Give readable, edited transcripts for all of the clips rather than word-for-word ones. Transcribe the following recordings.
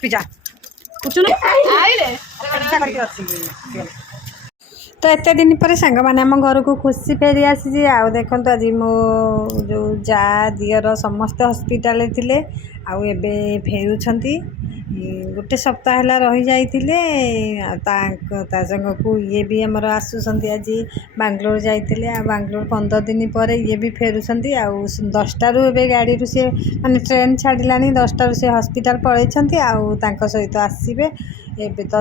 Pizza तो एत दिन पर सांग मैंने आम घर को खुशी फेरी आसी आउ देखो आज मो जो जा दियर समस्ते हस्पिटाल थे आबे फेरुंट गोटे सप्ताह है रही जाइए को ये भी आमर आसुँच आज बांग्लोर जाइए बांग्लोर 15 दिन पर ये भी फेरुंट आउ 10टारू ए गाड़ी सी माने ट्रेन छाड़ा 10टारू से हस्पिटाल पलैंट आउ सहित आसबे एबे तो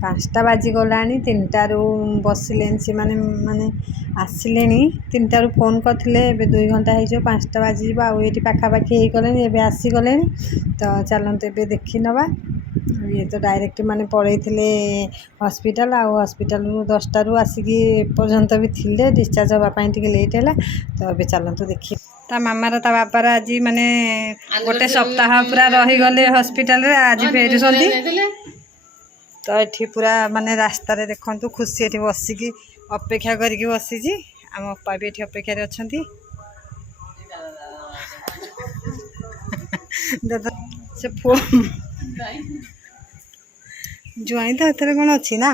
5टा बाजिगला 3टारू बसिले से माने माने आसिले 3टारू फोन करते 2 घंटा हो 5टा बाजी आउे पाखापाखि होगले एवं आसीगले तो चलते ए देखी नवा ये तो डायरेक्ट माने पड़े हस्पिटाल हस्पिटाल 10टारू आसिकी पर्यंत भी थिले डिस्चार्ज होगापाई लेट है तो अभी चलतु देखिए ता मामार ता बापार आज माने गोटे सप्ताह पूरा रहीगले हस्पिटाल आज फेरुंट तो ये पूरा माने रास्ता रे देखु खुशी ये बसिकी अपेक्षा करके बसी आम अप्पा भी ये अपेक्षा अच्छा दादा से फोन जुआई तो एथर कौन अच्छी ना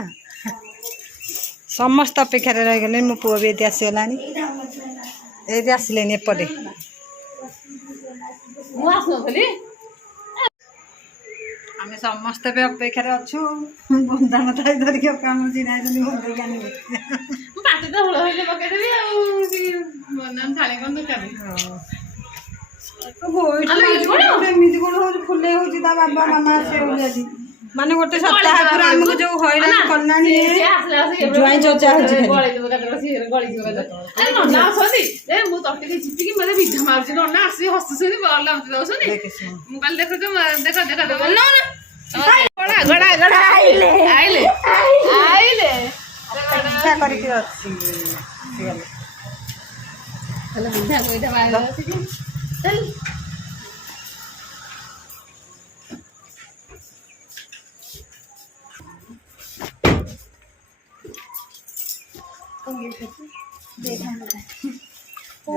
समस्त अपेक्षा रहीगले मो पुओ भी ये आसगला ये आसिले एपटे आम समस्ते भी अपेक्षा अच्छु बंधन धरिक काम चिन्ह फुले हो बाबा मामा से माने गोटे सप्ताह पूरा आमको जो हैरान कलानी जुआई चर्चा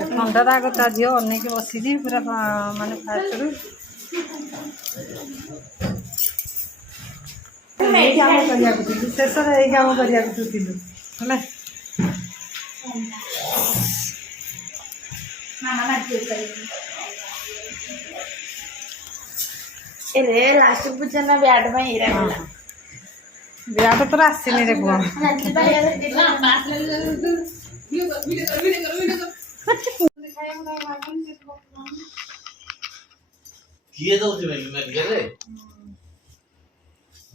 ठंडा आग ता झील अनेक बसी पूरा माने फास्ट शेष काम लास्ट पूछा ना ब्याट ब्याट तो आसनी रे पुआ किए दउछि मेडिकल रे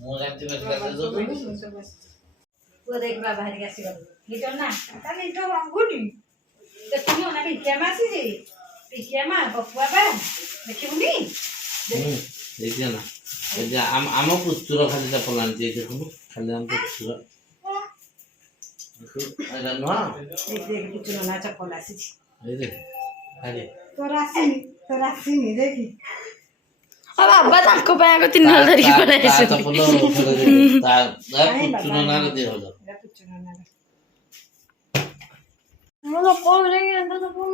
मो जानती मेडिकल दो वो देख बाबा हरि आसी गल लीटर ना ता लीटर अंगुनी देखियो ना पिकिया मासी जी पिकिया मा बपुआ बा देखिबुनी देखिया ना ए आम पुत्र खाली चपलान जे देखु खाली आम पुत्र अरे ना देख पुत्र ना चपल आसी अरे अरे तो रासिनी देखी अब बाबा ताको पे आको 3 हल धरिक पठाइछु चपल ता पुत्र ना दे होला पुत्र ना मोला पोल रे अंदर तो पोल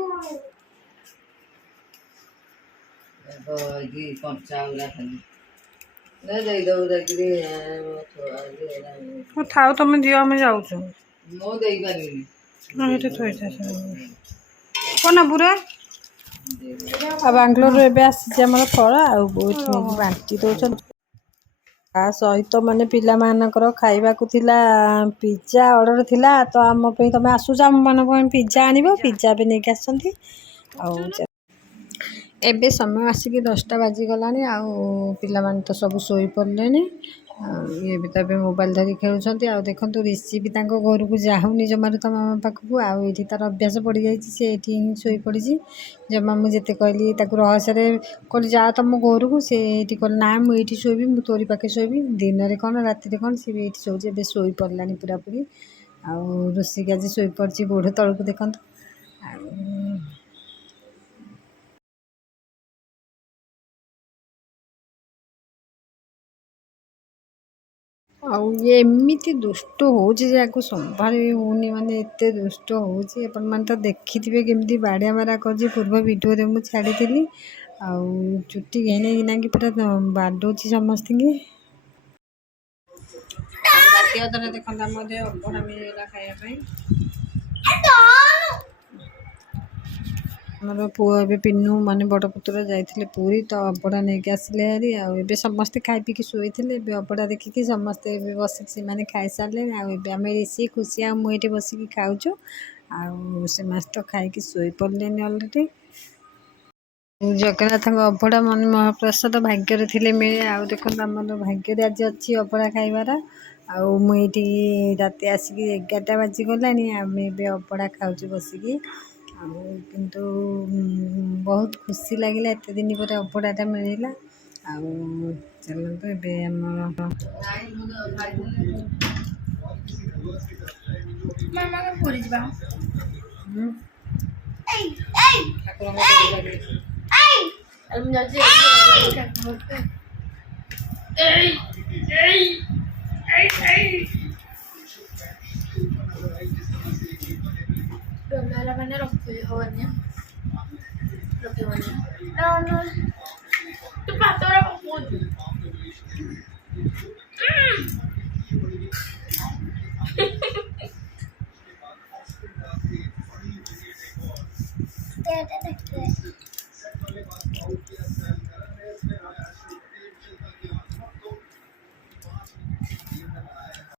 तो ये कंचा उला खाली ले दे दो रे तो आगे थाओ तुम दियो हम जाऊ छु मो देई पारिनी ना एटे थोइ छ कोना बुरा आ बांग्लोर एबे आसी हमर फल आ बहुत बांटी दउछन आ सहित माने पिला मानकर खाइबा को थिला पिज्जा ऑर्डर थिला तो हम पे तमे आसु जा मन पिज्जा आनिबो पिज्जा भी नहीं आसंती आ एबे समय आसिक 10टा बाजिगला पिला माने तो सब शोई पड़े ये भी तो मोबाइल धरी खेलुंट आ देखो ऋषि भी घर को जाऊनी जमार तो मामा पाखक आईटी तार अभ्यास पड़ जाए शोई पड़ी जमा मुझे कहली रहस्य कह जा तुम घर को सी कह ना मुझे शोबी मु तोरी पाखे शोबी दिन में कौन राति कौन सी भी ये शोचे ए शोई पड़ा पूरा पूरी ऋषिक आज शोई पड़ी गोड़ तल को देखो एमती दुष्ट हो संभाल होनी माने एत दुष्ट हो तो देखी केमती बाड़िया मारा कर पूर्व वीडियो मुझे छाड़ी ଆଉ ଚୁଟି ଘେନେଇକିନାକି ପୁରା ବାଡ଼ଉଛି ସମସ୍ତଙ୍କୁ। ରାତି ଅଧରେ ଦେଖନ୍ତୁ ଆମ ଦେହ ଅଭଡ଼ା ମିଳିଗଲା ଖାଇବା ପାଇଁ। ଆମର ପୁଅ ଏବେ ପିନୁ ମାନେ ବଡ଼ ପୁତୁରା ଯାଇଥିଲେ ପୁରୀ ତ ଅଭଡ଼ା ନେଇକି ଆସିଲେ ହାରି। ଆଉ ଏବେ ସମସ୍ତେ ଖାଇ ପିଇକି ଶୋଇଥିଲେ। ଏବେ ଅଭଡ଼ା ଦେଖିକି ସମସ୍ତେ ଏବେ ବସିକି ସେମାନେ ଖାଇସାରିଲେଣି। ଆଉ ଏବେ ଆମେ ରିସି ଖୁସି ଆଉ ମୁଁ ଏଇଠି ବସିକି ଖାଉଛୁ। ଆଉ ସେମାନେ ତ ଖାଇକି ଶୋଇପଡ଼ିଲେଣି ଅଲରେଡ଼ି। ଜଗନ୍ନାଥଙ୍କ ଅଭଡ଼ା ମାନେ ମହାପ୍ରସାଦ ଭାଗ୍ୟରେ ଥିଲେ ମିଳେ। ଆଉ ଦେଖନ୍ତୁ ଆମର ଭାଗ୍ୟରେ ଆଜି ଅଛି ଅଭଡ଼ା ଖାଇବାର। ଆଉ ମୁଁ ଏଇଠି ରାତି ଆସିକି 11ଟା ବାଜିଗଲାଣି। ଆମେ ଏବେ ଅଭଡ଼ା ଖାଉଛୁ ବସିକି। ଆଉ କିନ୍ତୁ ବହୁତ ଖୁସି ଲାଗିଲା ଏତେ ଦିନ ପରେ ଅଭଡ଼ାଟା ମିଳିଲା। ଆଉ ଚାଲନ୍ତୁ ଏବେ ଆମର ମାମା ପୁରୀ ଯିବା। ଠାକୁରଙ୍କ ଡୋରି ଲାଗିଛି। ମୁଁ ଯାଉଛି ହେଲା ମାନେ ରଖି ହବନି ରଖିବନି ତୁ ପାତର ପକଉଛୁ।